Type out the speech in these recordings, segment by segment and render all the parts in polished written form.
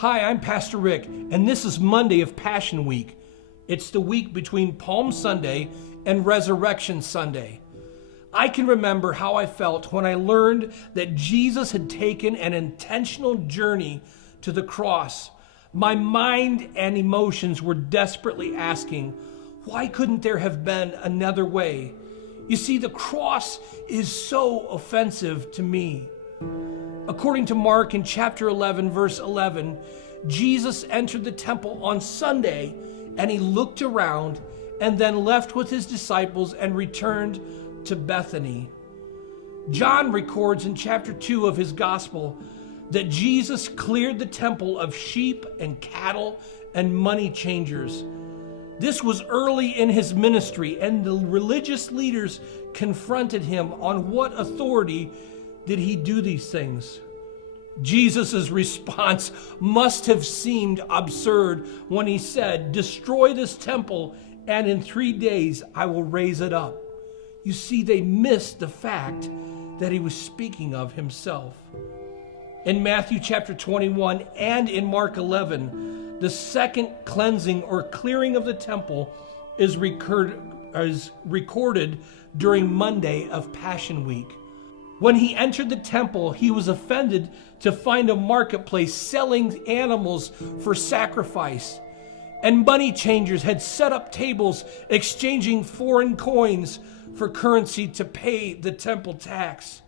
Hi, I'm Pastor Rick, and this is Monday of Passion Week. It's the week between Palm Sunday and Resurrection Sunday. I can remember how I felt when I learned that Jesus had taken an intentional journey to the cross. My mind and emotions were desperately asking, why couldn't there have been another way? You see, the cross is so offensive to me. According to Mark in chapter 11, verse 11, Jesus entered the temple on Sunday and he looked around and then left with his disciples and returned to Bethany. John records in chapter 2 of his gospel that Jesus cleared the temple of sheep and cattle and money changers. This was early in his ministry, and the religious leaders confronted him on what authority did he do these things. Jesus' response must have seemed absurd when he said, "Destroy this temple, and in 3 days I will raise it up." You see, they missed the fact that he was speaking of himself. In Matthew chapter 21 and in Mark 11, the second cleansing or clearing of the temple is recorded during Monday of Passion Week. When he entered the temple, he was offended to find a marketplace selling animals for sacrifice. And money changers had set up tables exchanging foreign coins for currency to pay the temple tax.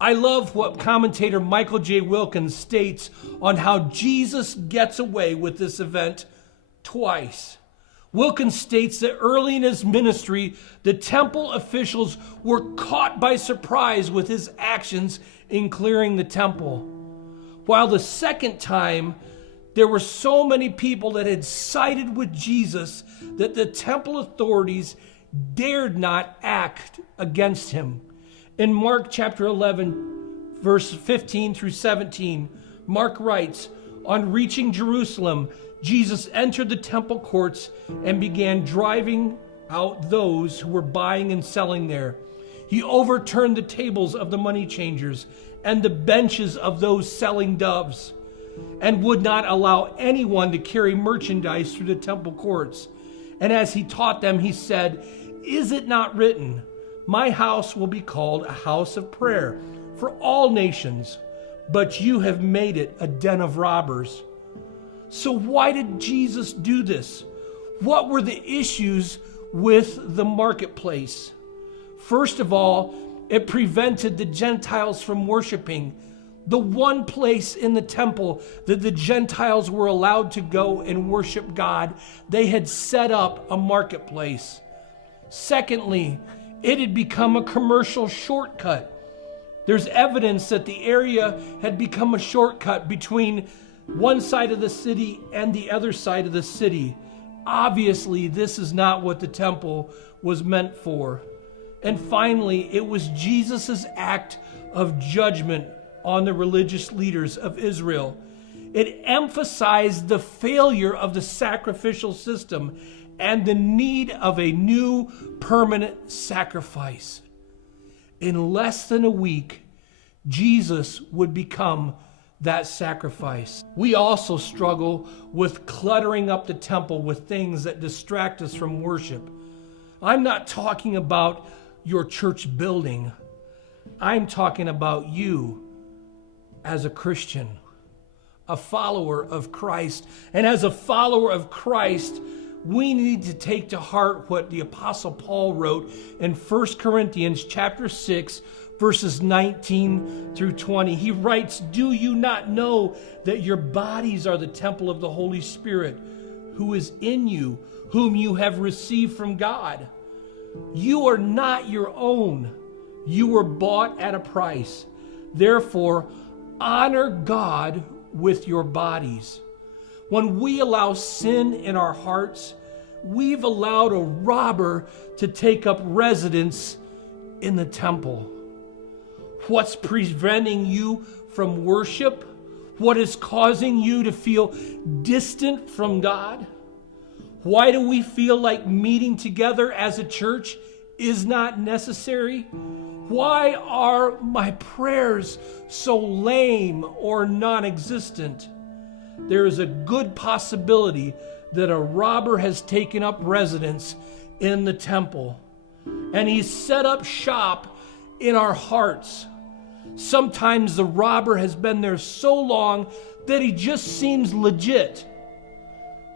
I love what commentator Michael J. Wilkins states on how Jesus gets away with this event twice. Wilkins states that early in his ministry, the temple officials were caught by surprise with his actions in clearing the temple. While the second time, there were so many people that had sided with Jesus that the temple authorities dared not act against him. In Mark chapter 11, verse 15 through 17, Mark writes, "On reaching Jerusalem, Jesus entered the temple courts and began driving out those who were buying and selling there. He overturned the tables of the money changers and the benches of those selling doves, and would not allow anyone to carry merchandise through the temple courts. And as he taught them, he said, 'Is it not written, my house will be called a house of prayer for all nations, but you have made it a den of robbers?'" So why did Jesus do this? What were the issues with the marketplace? First of all, it prevented the Gentiles from worshiping. The one place in the temple that the Gentiles were allowed to go and worship God, they had set up a marketplace. Secondly, it had become a commercial shortcut. There's evidence that the area had become a shortcut between one side of the city and the other side of the city. Obviously, this is not what the temple was meant for. And finally, it was Jesus' act of judgment on the religious leaders of Israel. It emphasized the failure of the sacrificial system and the need of a new permanent sacrifice. In less than a week, Jesus would become that sacrifice. We also struggle with cluttering up the temple with things that distract us from worship. I'm not talking about your church building. I'm talking about you as a Christian, a follower of Christ. And as a follower of Christ, we need to take to heart what the Apostle Paul wrote in 1 Corinthians chapter 6, verses 19 through 20. He writes, "Do you not know that your bodies are the temple of the Holy Spirit, who is in you, whom you have received from God? You are not your own. You were bought at a price. Therefore, honor God with your bodies." When we allow sin in our hearts, we've allowed a robber to take up residence in the temple. What's preventing you from worship? What is causing you to feel distant from God? Why do we feel like meeting together as a church is not necessary? Why are my prayers so lame or non-existent? there is a good possibility that a robber has taken up residence in the temple. And he's set up shop in our hearts. Sometimes the robber has been there so long that he just seems legit.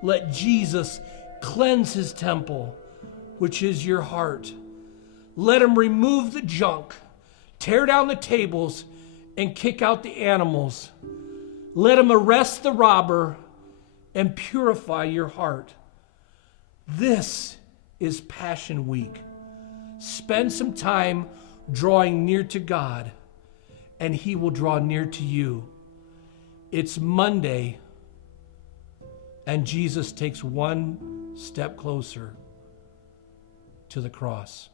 Let Jesus cleanse his temple, which is your heart. Let him remove the junk, tear down the tables, and kick out the animals. Let him arrest the robber and purify your heart. This is Passion Week. Spend some time drawing near to God, and he will draw near to you. It's Monday, and Jesus takes one step closer to the cross.